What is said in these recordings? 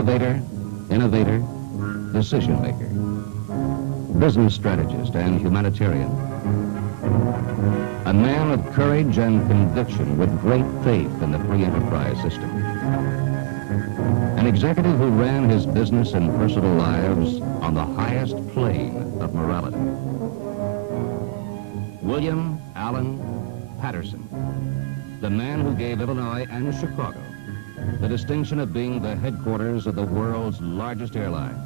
motivator, innovator, decision maker, business strategist, and humanitarian. A man of courage and conviction with great faith in the free enterprise system. An executive who ran his business and personal lives on the highest plane of morality. William Allen Patterson, the man who gave Illinois and Chicago the distinction of being the headquarters of the world's largest airline.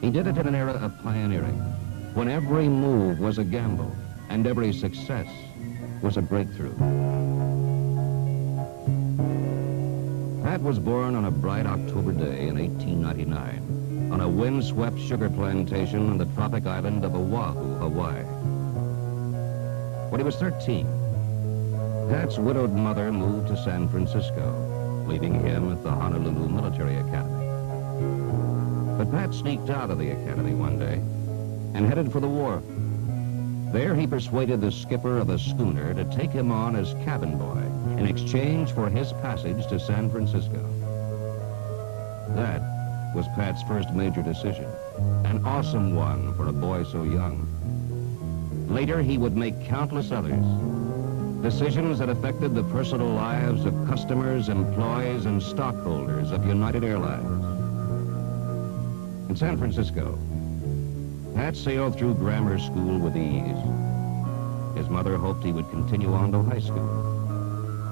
He did it in an era of pioneering, when every move was a gamble and every success was a breakthrough. Pat was born on a bright October day in 1899 on a windswept sugar plantation on the tropic island of Oahu, Hawaii. When he was 13, Pat's widowed mother moved to San Francisco, leaving him at the Honolulu Military Academy. But Pat sneaked out of the academy one day and headed for the wharf. There he persuaded the skipper of a schooner to take him on as cabin boy in exchange for his passage to San Francisco. That was Pat's first major decision, an awesome one for a boy so young. Later, he would make countless others, decisions that affected the personal lives of customers, employees, and stockholders of United Airlines. In San Francisco, Pat sailed through grammar school with ease. His mother hoped he would continue on to high school.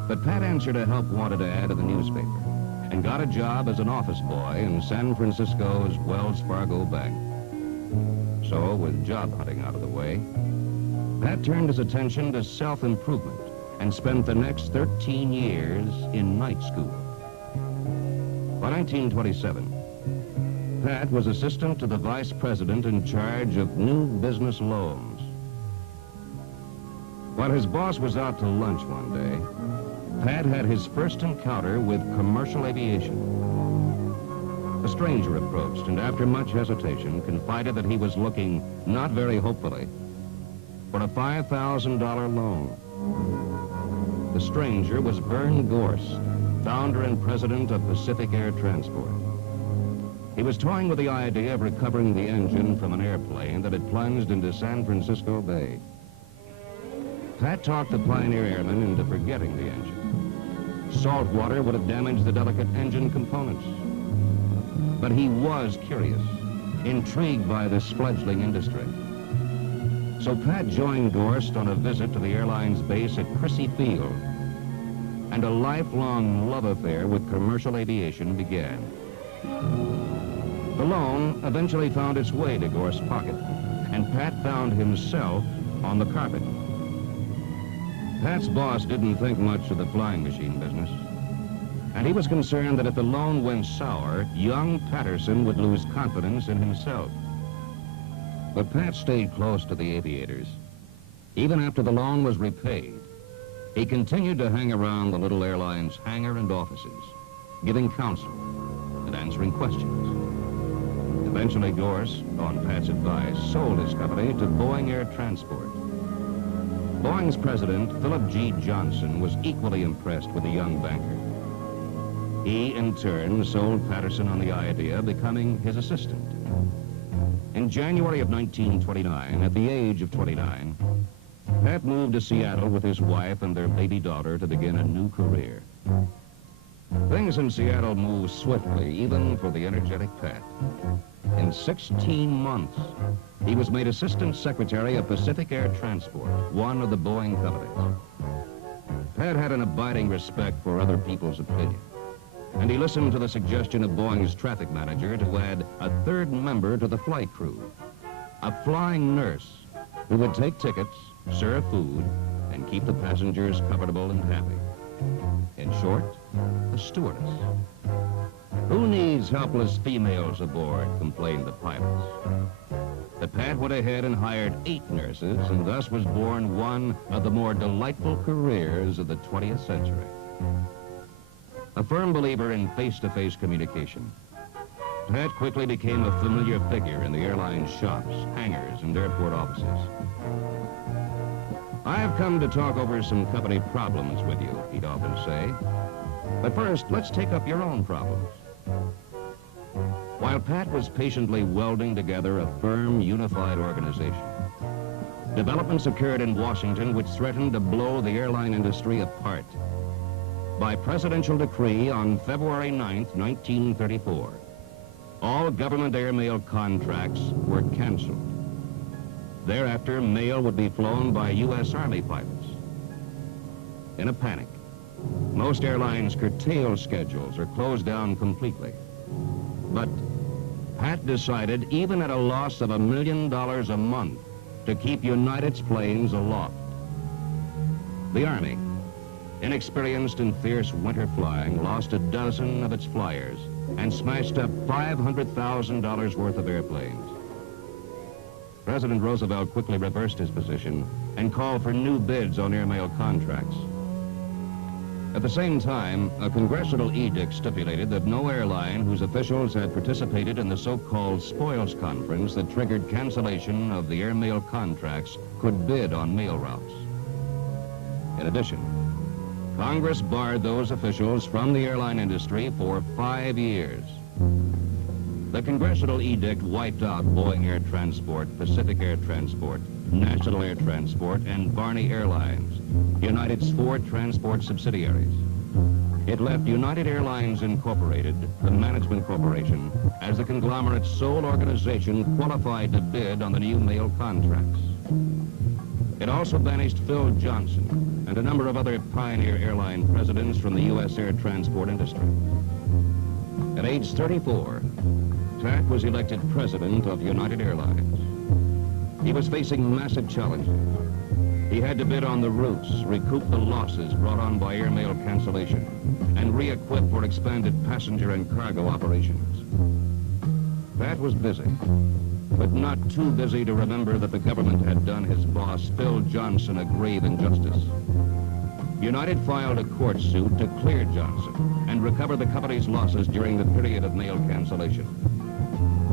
But Pat answered a help-wanted ad in the newspaper and got a job as an office boy in San Francisco's Wells Fargo Bank. So, with job hunting out of the way, Pat turned his attention to self-improvement and spent the next 13 years in night school. By 1927, Pat was assistant to the vice president in charge of new business loans. While his boss was out to lunch one day, Pat had his first encounter with commercial aviation. A stranger approached and after much hesitation confided that he was looking, not very hopefully, for a $5,000 loan. The stranger was Vern Gorst, founder and president of Pacific Air Transport. He was toying with the idea of recovering the engine from an airplane that had plunged into San Francisco Bay. Pat talked the Pioneer Airman into forgetting the engine. Salt water would have damaged the delicate engine components. But he was curious, intrigued by this fledgling industry. So Pat joined Gorst on a visit to the airline's base at Crissy Field, and a lifelong love affair with commercial aviation began. The loan eventually found its way to Gorst's pocket, and Pat found himself on the carpet. Pat's boss didn't think much of the flying machine business, and he was concerned that if the loan went sour, young Patterson would lose confidence in himself. But Pat stayed close to the aviators. Even after the loan was repaid, he continued to hang around the little airline's hangar and offices, giving counsel and answering questions. Eventually, Gorst, on Pat's advice, sold his company to Boeing Air Transport. Boeing's president, Philip G. Johnson, was equally impressed with the young banker. He, in turn, sold Patterson on the idea of becoming his assistant. In January of 1929, at the age of 29, Pat moved to Seattle with his wife and their baby daughter to begin a new career. Things in Seattle moved swiftly, even for the energetic Pat. In 16 months, he was made Assistant Secretary of Pacific Air Transport, one of the Boeing companies. Pat had an abiding respect for other people's opinion, and he listened to the suggestion of Boeing's traffic manager to add a third member to the flight crew, a flying nurse who would take tickets, serve food, and keep the passengers comfortable and happy. In short, a stewardess. Who needs helpless females aboard, complained the pilots. But Pat went ahead and hired 8 nurses, and thus was born one of the more delightful careers of the 20th century. A firm believer in face-to-face communication, Pat quickly became a familiar figure in the airline's shops, hangars, and airport offices. I have come to talk over some company problems with you, he'd often say. But first, let's take up your own problems. While Pat was patiently welding together a firm, unified organization, developments occurred in Washington which threatened to blow the airline industry apart. By presidential decree on February 9th, 1934, all government airmail contracts were canceled. Thereafter, mail would be flown by U.S. Army pilots. In a panic, most airlines curtailed schedules or closed down completely. But Pat decided, even at a loss of $1 million a month, to keep United's planes aloft. The Army, inexperienced in fierce winter flying, lost a dozen of its flyers and smashed up $500,000 worth of airplanes. President Roosevelt quickly reversed his position and called for new bids on airmail contracts. At the same time, a congressional edict stipulated that no airline whose officials had participated in the so-called spoils conference that triggered cancellation of the airmail contracts could bid on mail routes. In addition, Congress barred those officials from the airline industry for 5 years. The congressional edict wiped out Boeing Air Transport, Pacific Air Transport, National Air Transport, and Barney Airlines, United's 4 transport subsidiaries. It left United Airlines Incorporated, the management corporation, as the conglomerate's sole organization qualified to bid on the new mail contracts. It also banished Phil Johnson and a number of other pioneer airline presidents from the U.S. air transport industry. At age 34, Pat was elected president of United Airlines. He was facing massive challenges. He had to bid on the routes, recoup the losses brought on by airmail cancellation, and re-equip for expanded passenger and cargo operations. Pat was busy, but not too busy to remember that the government had done his boss, Phil Johnson, a grave injustice. United filed a court suit to clear Johnson and recover the company's losses during the period of mail cancellation.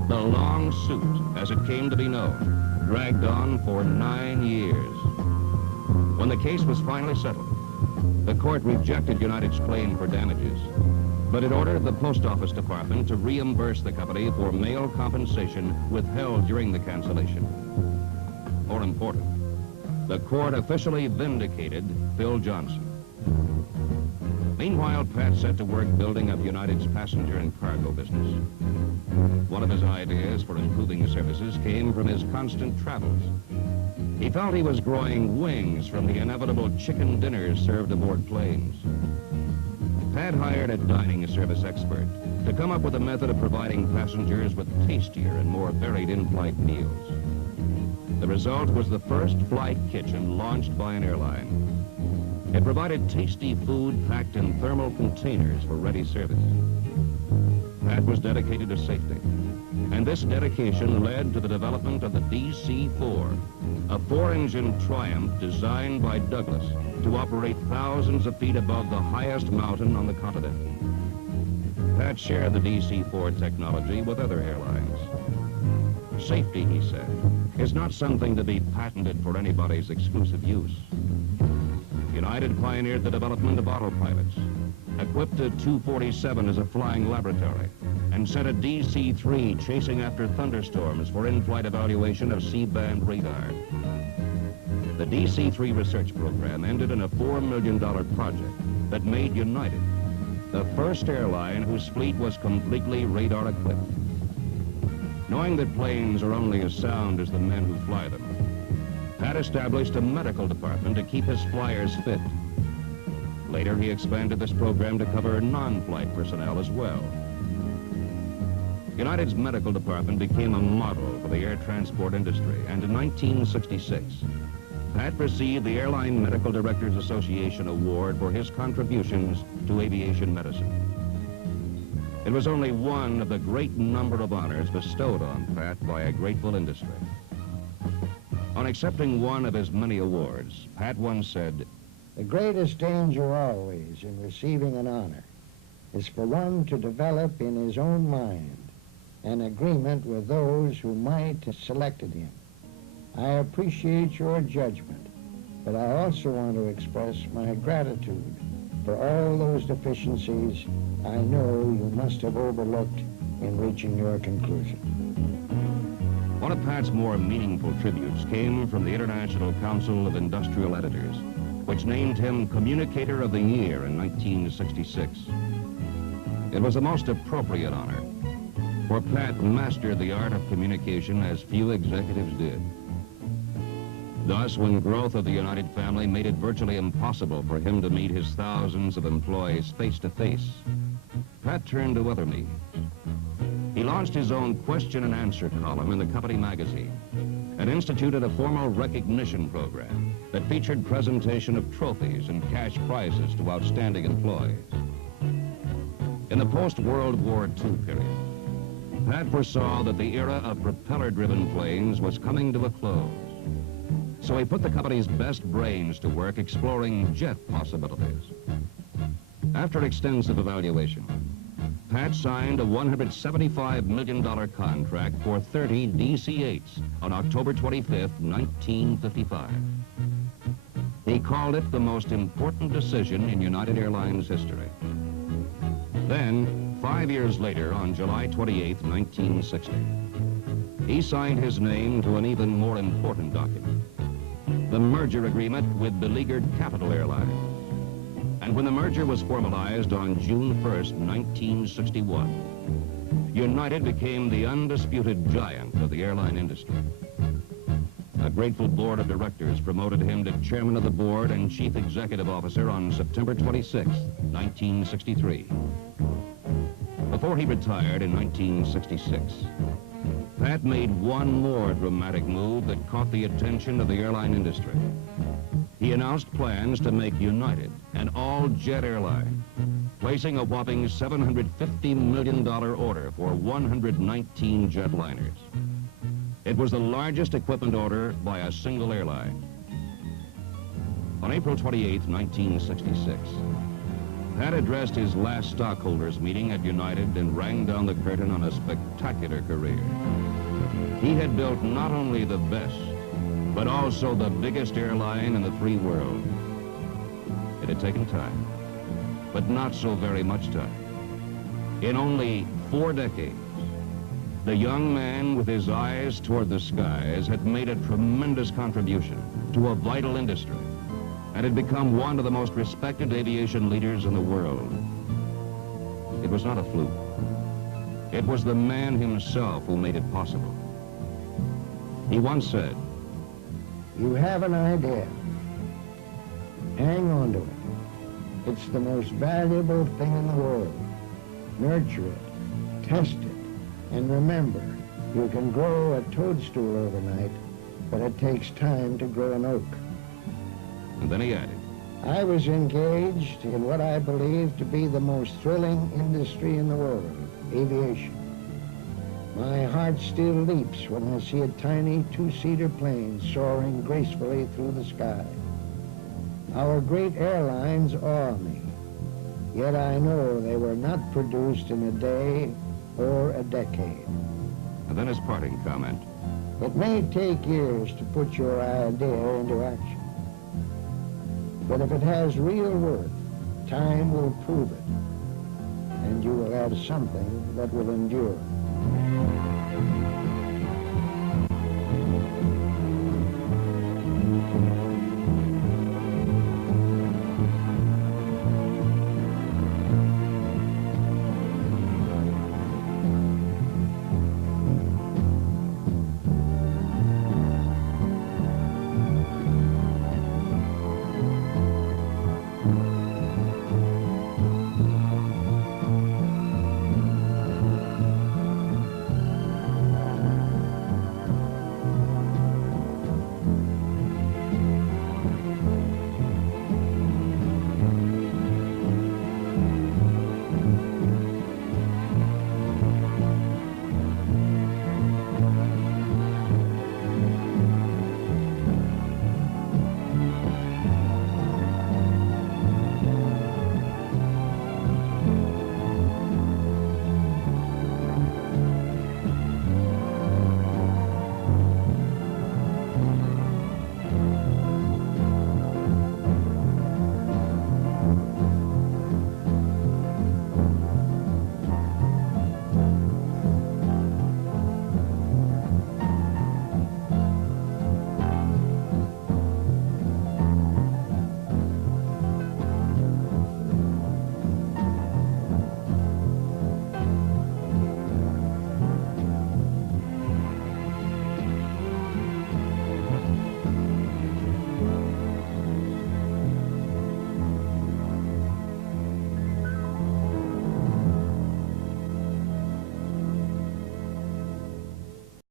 The long suit, as it came to be known, dragged on for 9 years. When the case was finally settled, the court rejected United's claim for damages, but it ordered the Post Office Department to reimburse the company for mail compensation withheld during the cancellation. More important, the court officially vindicated Phil Johnson. Meanwhile, Pat set to work building up United's passenger and cargo business. One of his ideas for improving services came from his constant travels. He felt he was growing wings from the inevitable chicken dinners served aboard planes. Pat hired a dining service expert to come up with a method of providing passengers with tastier and more varied in-flight meals. The result was the first flight kitchen launched by an airline. It provided tasty food packed in thermal containers for ready service. Pat was dedicated to safety, and this dedication led to the development of the DC-4, a 4-engine Triumph designed by Douglas to operate thousands of feet above the highest mountain on the continent. Pat shared the DC-4 technology with other airlines. Safety, he said, is not something to be patented for anybody's exclusive use. United pioneered the development of autopilots, equipped a 247 as a flying laboratory, and sent a DC-3 chasing after thunderstorms for in-flight evaluation of C-band radar. The DC-3 research program ended in a $4 million project that made United the first airline whose fleet was completely radar-equipped. Knowing that planes are only as sound as the men who fly them, Pat established a medical department to keep his flyers fit. Later, he expanded this program to cover non-flight personnel as well. United's medical department became a model for the air transport industry, and in 1966, Pat received the Airline Medical Directors Association Award for his contributions to aviation medicine. It was only one of the great number of honors bestowed on Pat by a grateful industry. On accepting one of his many awards, Pat once said, "The greatest danger always in receiving an honor is for one to develop in his own mind an agreement with those who might have selected him. I appreciate your judgment, but I also want to express my gratitude for all those deficiencies I know you must have overlooked in reaching your conclusion. One of Pat's more meaningful tributes came from the International Council of Industrial Editors, which named him Communicator of the Year in 1966. It was the most appropriate honor, for Pat mastered the art of communication as few executives did. Thus, when growth of the United family made it virtually impossible for him to meet his thousands of employees face to face, Pat turned to other means. He launched his own question and answer column in the company magazine and instituted a formal recognition program that featured presentation of trophies and cash prizes to outstanding employees. In the post-World War II period, Pat foresaw that the era of propeller-driven planes was coming to a close. So he put the company's best brains to work exploring jet possibilities. After extensive evaluation, Pat signed a $175 million contract for 30 DC-8s on October 25th, 1955. He called it the most important decision in United Airlines history. Then, 5 years later, on July 28th, 1960, he signed his name to an even more important document, the merger agreement with beleaguered Capital Airlines. And when the merger was formalized on June 1st, 1961, United became the undisputed giant of the airline industry. A grateful board of directors promoted him to chairman of the board and chief executive officer on September 26, 1963. Before he retired in 1966, Pat made one more dramatic move that caught the attention of the airline industry. He announced plans to make United an all-jet airline, placing a whopping $750 million order for 119 jetliners. It was the largest equipment order by a single airline. On April 28, 1966, Pat addressed his last stockholders meeting at United and rang down the curtain on a spectacular career. He had built not only the best, but also the biggest airline in the free world. It had taken time, but not so very much time. In only 4 decades, the young man with his eyes toward the skies had made a tremendous contribution to a vital industry and had become one of the most respected aviation leaders in the world. It was not a fluke. It was the man himself who made it possible. He once said, You have an idea. Hang on to it. It's the most valuable thing in the world. Nurture it, test it, and remember, you can grow a toadstool overnight, but it takes time to grow an oak. And then he added, I was engaged in what I believe to be the most thrilling industry in the world, aviation. My heart still leaps when I see a tiny two-seater plane soaring gracefully through the sky. Our great airlines awe me, yet I know they were not produced in a day or a decade. and then his parting comment. It may take years to put your idea into action, but if it has real worth, time will prove it, and you will have something that will endure.